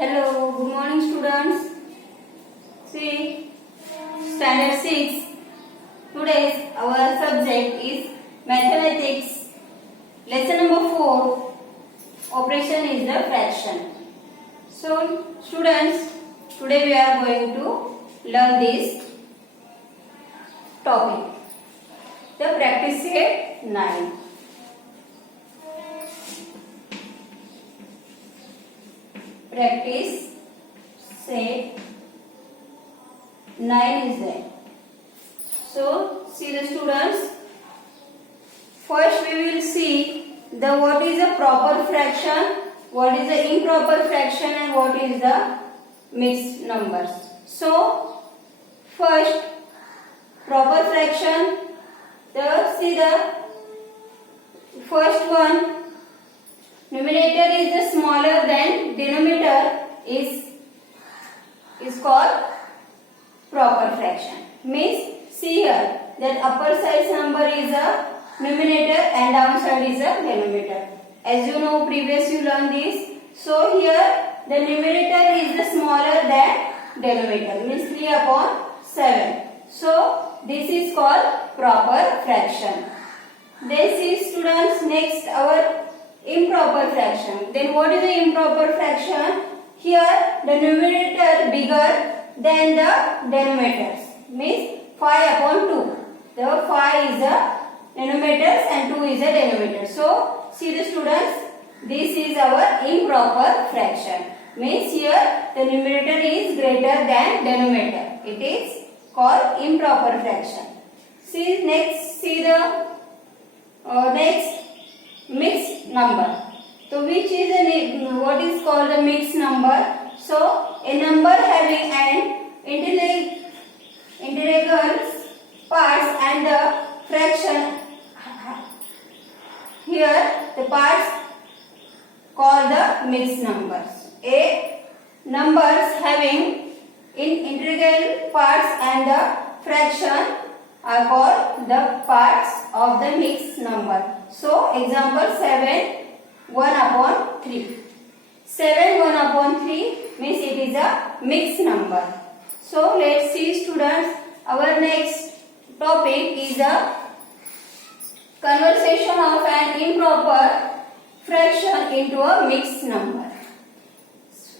Hello, good morning students. See, standard 6. Today's our subject is mathematics. Lesson number 4. Operation is the fraction. So, students, today we are going to learn this topic. The practice set 9. Practice set 9 is there. So see the students. First we will see the what is a proper fraction, what is the improper fraction, and what is the mixed numbers. So first proper fraction. See the first one. Numerator is the smaller than denominator is called proper fraction. Means see here that upper size number is a numerator and downside is a denominator. As you know, previous you learned this. So here the numerator is the smaller than denominator, means 3 upon 7. So this is called proper fraction. Then see students, next our improper fraction. Then what is the improper fraction? Here the numerator bigger than the denominators, means 5 upon 2. The 5 is the numerators and 2 is the denominator. So see the students, this is our improper fraction. Means here the numerator is greater than denominator. It is called improper fraction. See next, see the next mixed number. So which is what is called a mixed number? So a number having an integral parts and the fraction. Here the parts called the mixed numbers. A numbers having integral parts and the fraction are called the parts of the mixed number. So example 7 1 upon 3. 7 1 upon 3 means it is a mixed number. So let's see students, our next topic is a conversion of an improper fraction into a mixed number.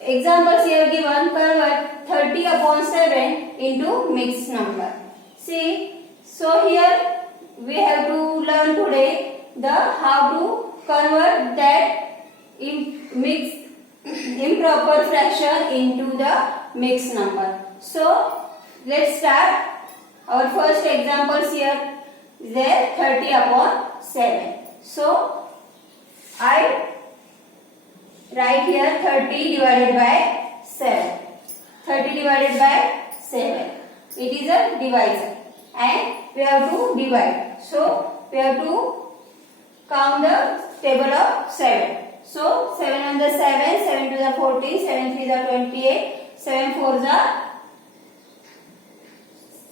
Examples here given, convert 30 upon 7 into mixed number. See, so here we have to learn today the how to convert that improper fraction into the mixed number. So let's start. Our first examples here is there 30 upon 7. So I write here 30 divided by 7. 30 divided by 7. It is a divisor and we have to divide. So we have to count the table of 7. So 7 on the 7, 7 to the 14, 7 3 the 28, 7 4 the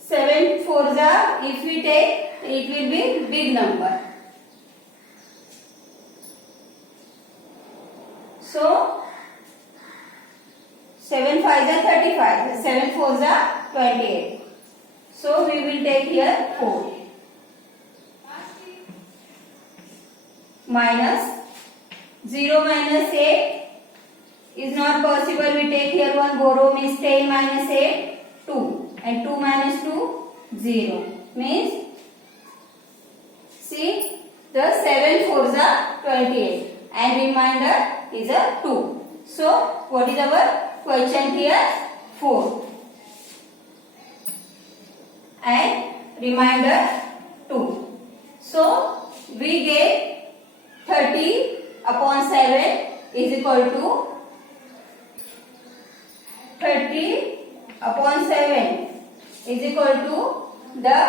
7 4 the, if we take, it will be big number. So 7 5 the 35, 7 4 the 28. So we will take here 4. Minus 0 minus 8 is not possible. We take here one borrow, means 10 minus 8 2 and 2 minus 2 0 means see the 7 4s are 28 and remainder is a 2. So what is our quotient here? 4 and remainder 2. So we get 30 upon 7 is equal to 30 upon 7 is equal to the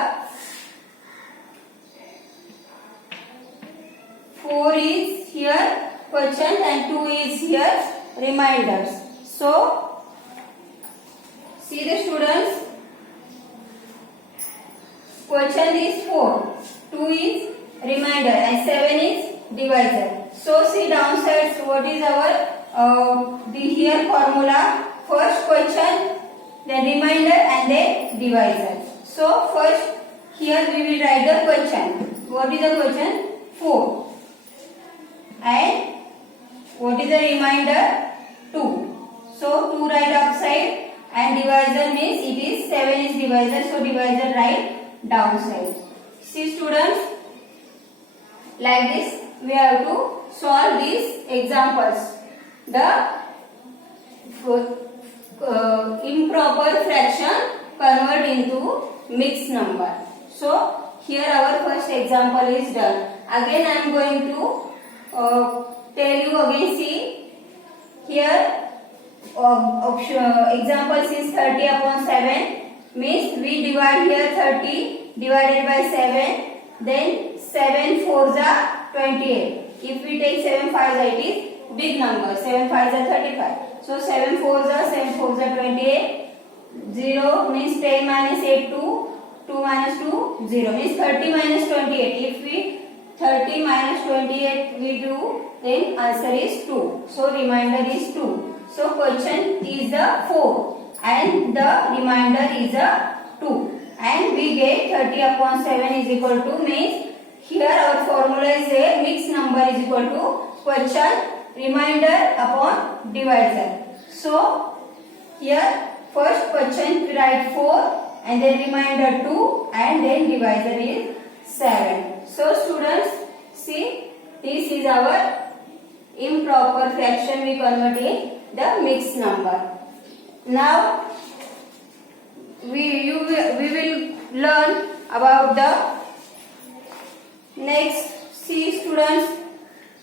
4 is here quotient and 2 is here reminders. So see the students, quotient is 4, 2 is reminder and 7 is divisor. So see downsides, what is our the here formula, first question, then remainder and then divisor. So first here we will write the question. What is the question? 4. And what is the remainder? 2. So 2 write upside and divisor means it is 7 is divisor. So divisor write downside. See students, like this we have to solve these examples. The improper fraction convert into mixed number. So here our first example is done. Again I am going to tell you again. See here example is 30 upon 7 means we divide here 30 divided by 7, then 7 4s are 28. If we take 7 5s, it is big number. 7 5s are 35. So 7 4s are 28. 0 means 10 minus 8 2. 2 minus 2 0 means 30 minus 28. If we 30 minus 28 we do, then answer is 2. So remainder is 2. So question is the 4 and the remainder is a 2. And we get 30 upon 7 is equal to, means here our formula is a mixed number is equal to question remainder upon divisor. So here first question we write 4 and then remainder 2 and then divisor is 7. So students, see this is our improper fraction we convert in the mixed number. Now we will learn about the next. See students,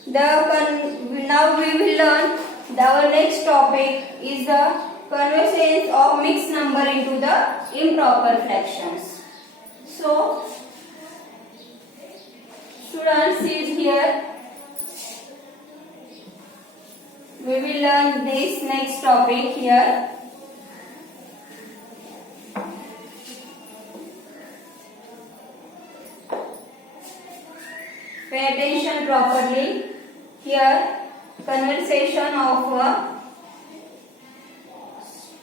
now we will learn our next topic is the conversions of mixed number into the improper fractions. So students, see here we will learn this next topic here. Pay attention properly. Here conversation of a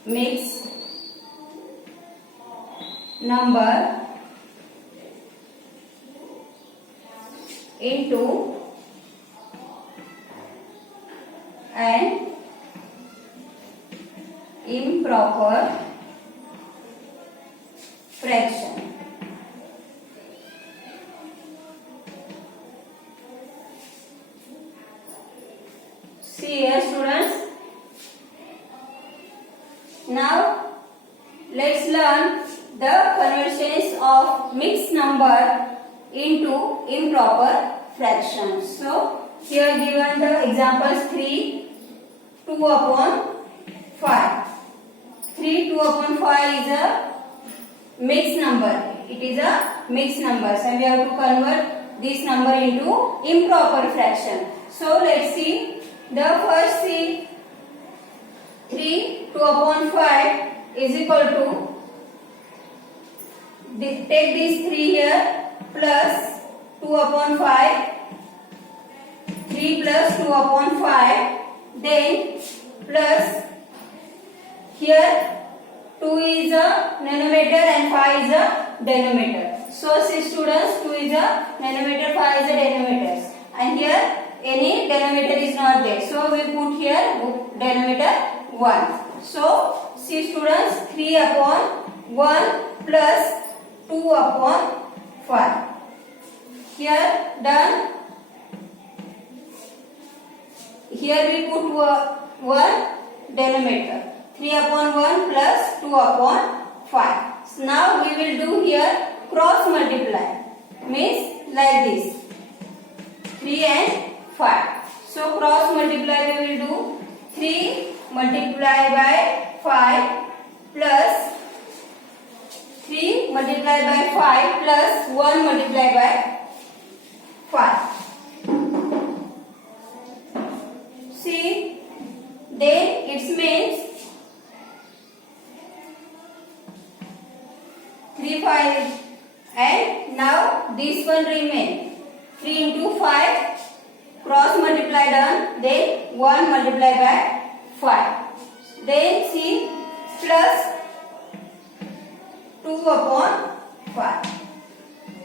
mixed number into an improper fraction. See here students, now let's learn the conversions of mixed number into improper fractions. So here given the examples 3 2 upon 5. 3 2 upon 5 is a mixed number. It is a mixed number. So we have to convert this number into improper fraction. So let's see. The first, see 3 2 upon 5 is equal to, take this 3 here plus 2 upon 5, 3 plus 2 upon 5, then plus here 2 is a numerator and 5 is a denominator. So see students, 2 is a numerator, 5 is a denominator, and here any denominator is not there. So we put here denominator 1. So see students, 3 upon 1 plus 2 upon 5. Here done. Here we put 1 denominator. 3 upon 1 plus 2 upon 5. So now we will do here cross multiply. Means like this. 3 and 5. So cross multiply we will do 3 multiplied by 5 plus 3 multiplied by 5 plus 1 multiplied by 5. See, then it means 3 5 and now this one remain. 3 into 5 cross multiply multiply done, then 1 multiplied by 5. Then see plus 2 upon 5.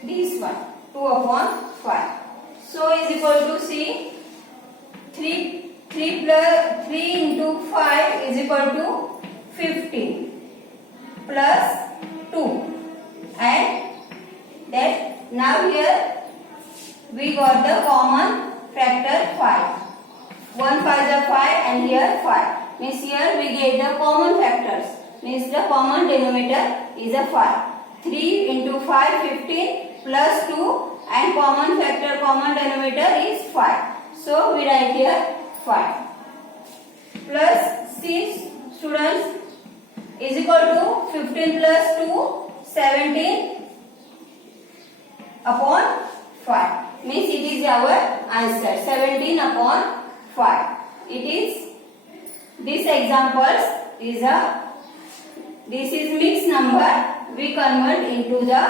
This one 2 upon 5. So is equal to see 3 into 5 is equal to 15 plus 2, and that now here we got the common factor 5. 1 5 is 5 and here 5. Means here we get the common factors. Means the common denominator is a 5. 3 into 5 15 plus 2 and common factor common denominator is 5. So we write here 5 plus 6 students is equal to 15 plus 2 17 upon 5. Means it is our answer 17 upon 5. It is this examples is this is mixed number. We convert into the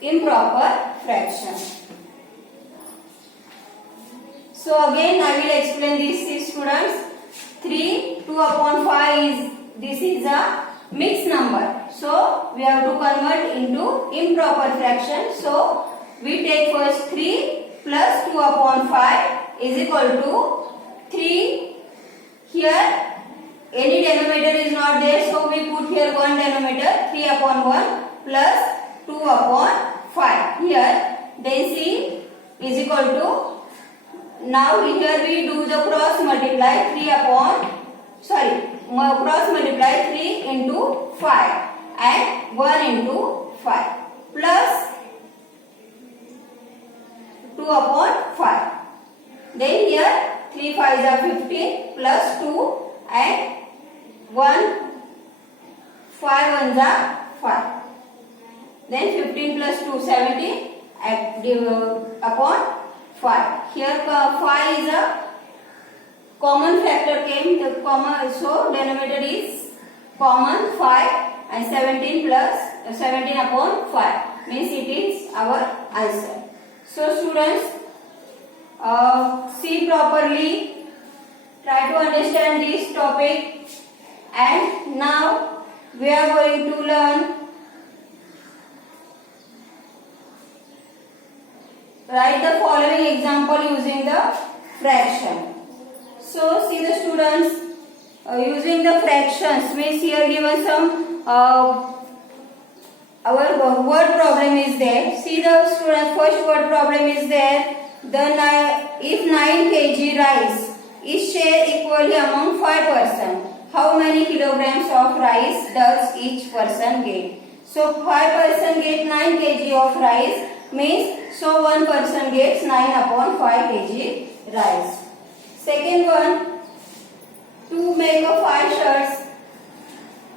improper fraction. So again I will explain this students. 3 2 upon 5 is this is a mixed number. So we have to convert into improper fraction. So we take first 3 plus 2 upon 5 is equal to 3. Here any denominator is not there, so we put here one denominator 3 upon 1 plus 2 upon 5 here. Then C is equal to, now here we do the cross multiply 3 upon cross multiply 3 into 5 and 1 into 5 plus 2 upon 5. Then here 3 5 is 15 plus 2 and 1 5 1 is 5. Then 15 plus 2 17 upon 5. Here 5 is a common factor came, the common, so denominator is common 5 and 17 plus 17 upon 5 means it is our answer. So students, see properly, try to understand this topic, and now we are going to learn write the following example using the fraction. So see the students, using the fractions means here given some our word problem is there. See the students, first word problem is there. If 9 kg rice is shared equally among 5 persons, how many kilograms of rice does each person get? So 5 person get 9 kg of rice means so one person gets 9 upon 5 kg rice. Second one, to make a 5 shirts,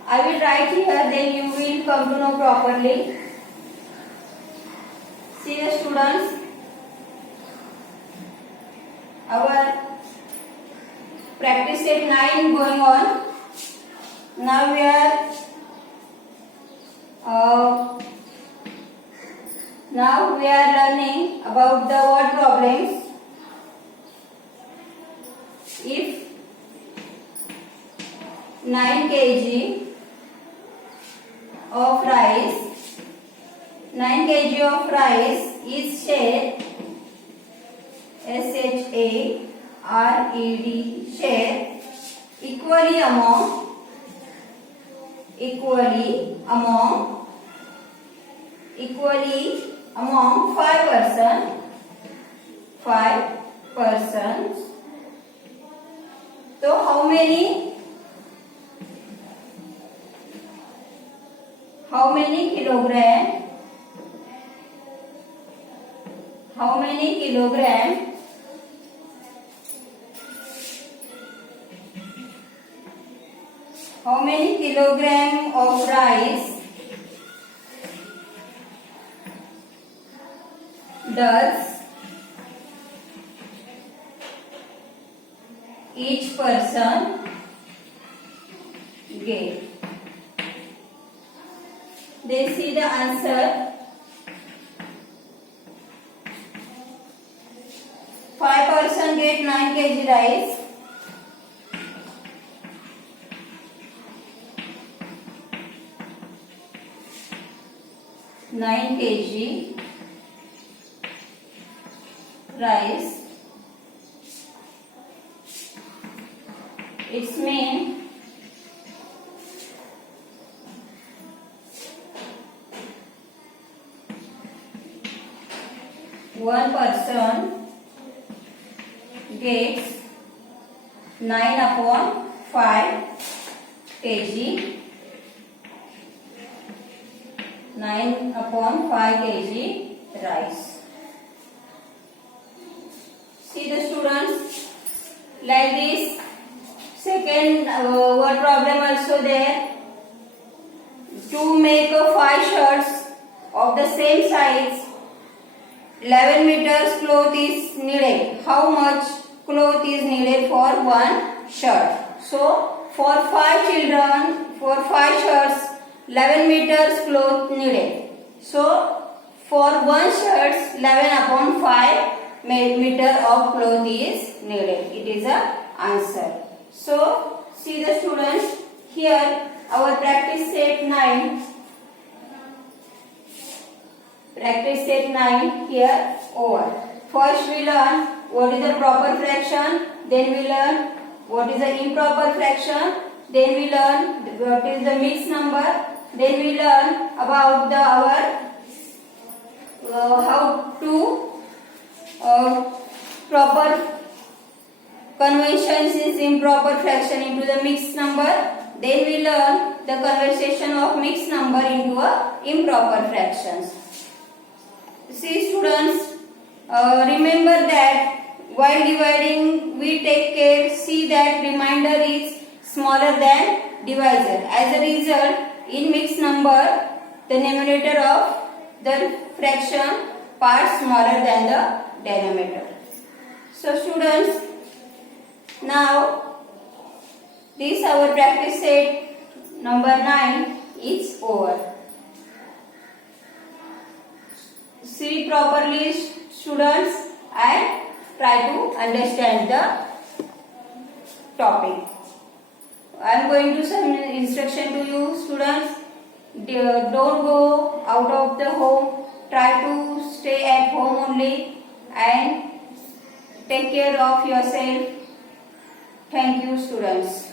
I will write here, then you will come to know properly. See the students, our practice set 9 going on. Now we are learning about the word problems. If 9 kg of rice is shared, shared, shared equally among 5 persons. So how many kilogram of rice does each person get? Then see the answer. 5 person person get 9 kg rice. Nine kg rice. It's mean one person gets 9/5 kg. 9/5 kg rice. See the students, like this. Second word problem also there. To make 5 shirts of the same size, 11 meters cloth is needed. How much cloth is needed for one shirt? So for 5 children, for 5 shirts, 11 meters cloth needed. So for one shirt, 11/5 meter of cloth is needed. It is a answer. So see the students, here our practice set 9. Practice set 9 here over. First we learn what is the proper fraction, then we learn what is the improper fraction, then we learn what is the mixed number, then we learn about our how to proper conversions is improper fraction into the mixed number. Then we learn the conversion of mixed number into a improper fractions. See students, remember that while dividing we take care, see that remainder is smaller than divisor. As a result, in mixed number, the numerator of the fraction part smaller than the denominator. So students, now this our practice set number 9 is over. See properly students and try to understand the topic. I am going to some instruction to you students. Don't go out of the home. Try to stay at home only and take care of yourself. Thank you students.